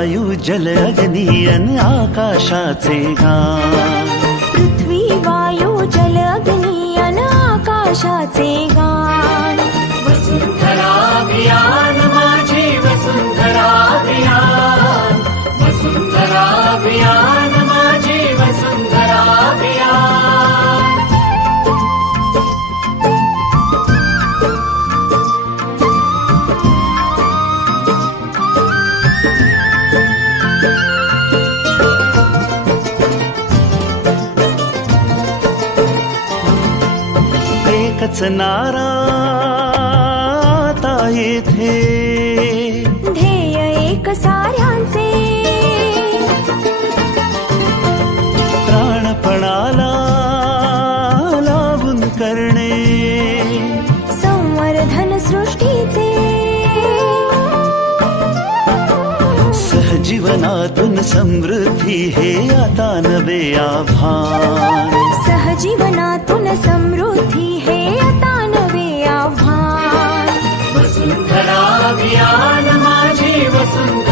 वायू जल अग्नी अन आकाशाचे गान. पृथ्वी वायू जल अग्नी अन आकाशाचे गान. वसुंधरा अभियान माझी वसुंधरा अभियान. वसुंधरा अभियान माझी वसुंधरा अभियान. एकच नारा आता येथे, ध्येय एक साऱ्यांचे. प्राणपणाला लावून करणे संवर्धन सृष्टीचे. सहजीवनातून समृद्धी हे आता नवे आव्हान. सहजीवनातून समृद्धी हे आता नवे आव्हान. वसुंधरा अभियान माझी वसुंधरा